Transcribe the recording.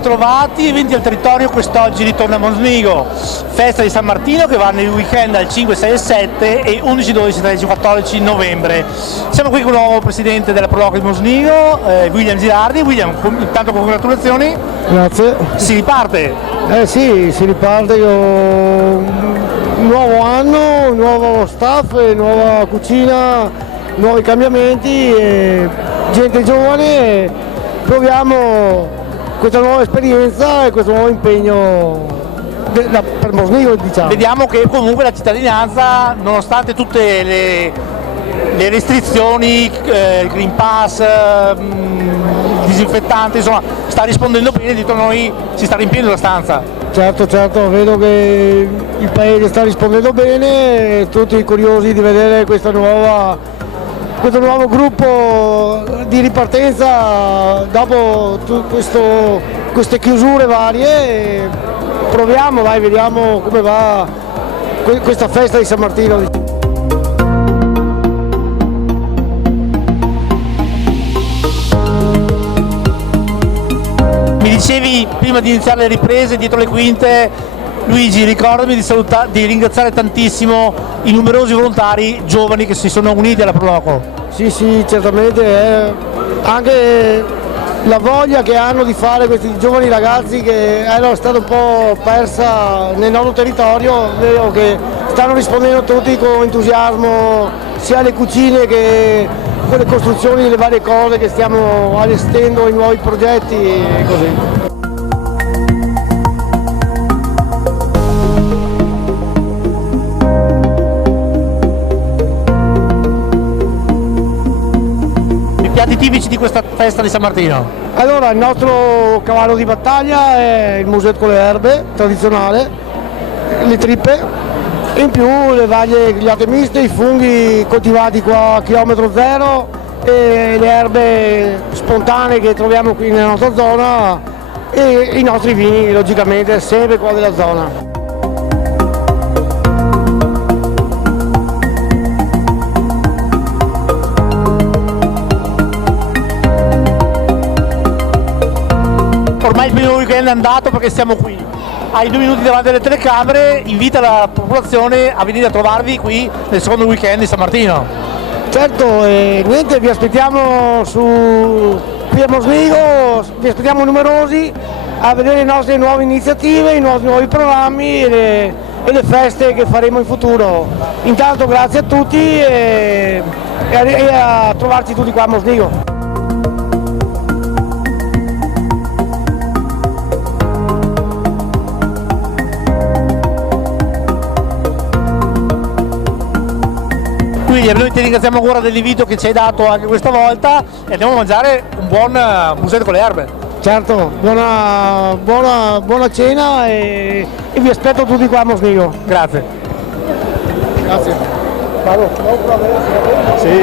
ritrovati, eventi al territorio. Quest'oggi ritorna a Mosnigo, festa di San Martino che va nel weekend al 5, 6 e 7 e 11, 12, 13, 14 novembre. Siamo qui con il nuovo presidente della Proloco di Mosnigo, William Girardi. William, intanto congratulazioni. Grazie. Si riparte? Sì, si riparte. Un nuovo anno, un nuovo staff, nuova cucina, nuovi cambiamenti, gente giovane. Proviamo questa nuova esperienza e questo nuovo impegno per Mosnigo, diciamo. Vediamo che comunque la cittadinanza, nonostante tutte le restrizioni, Green Pass, disinfettante, insomma, sta rispondendo bene. Dietro noi si sta riempiendo la stanza. Certo, vedo che il paese sta rispondendo bene, tutti curiosi di vedere questo nuovo gruppo di ripartenza dopo queste chiusure varie. Proviamo, vediamo come va questa festa di San Martino. Mi dicevi prima di iniziare le riprese dietro le quinte, Luigi, ricordami di ringraziare tantissimo i numerosi volontari giovani che si sono uniti alla Proloco. Sì, certamente, anche la voglia che hanno di fare questi giovani ragazzi che erano stata un po' persa nel nostro territorio. Vedo che stanno rispondendo tutti con entusiasmo sia alle cucine che con le costruzioni delle varie cose che stiamo allestendo, i nuovi progetti e così. Piatti tipici di questa festa di San Martino? Allora, il nostro cavallo di battaglia è il muset con le erbe, tradizionale, le trippe, e in più le varie grigliate miste, i funghi coltivati qua a chilometro zero e le erbe spontanee che troviamo qui nella nostra zona e i nostri vini, logicamente, sempre qua della zona. Ormai il primo weekend è andato perché siamo qui. Hai 2 minuti davanti alle telecamere, invita la popolazione a venire a trovarvi qui nel secondo weekend di San Martino. Certo, niente, vi aspettiamo qui a Mosnigo, vi aspettiamo numerosi a vedere le nostre nuove iniziative, i nostri nuovi programmi e le feste che faremo in futuro. Intanto grazie a tutti e a trovarci tutti qua a Mosnigo. Quindi noi ti ringraziamo ancora dell'invito che ci hai dato anche questa volta e andiamo a mangiare un buon musetto con le erbe. Certo, buona cena e vi aspetto tutti qua a Mosnigo. Grazie. Grazie. Sì.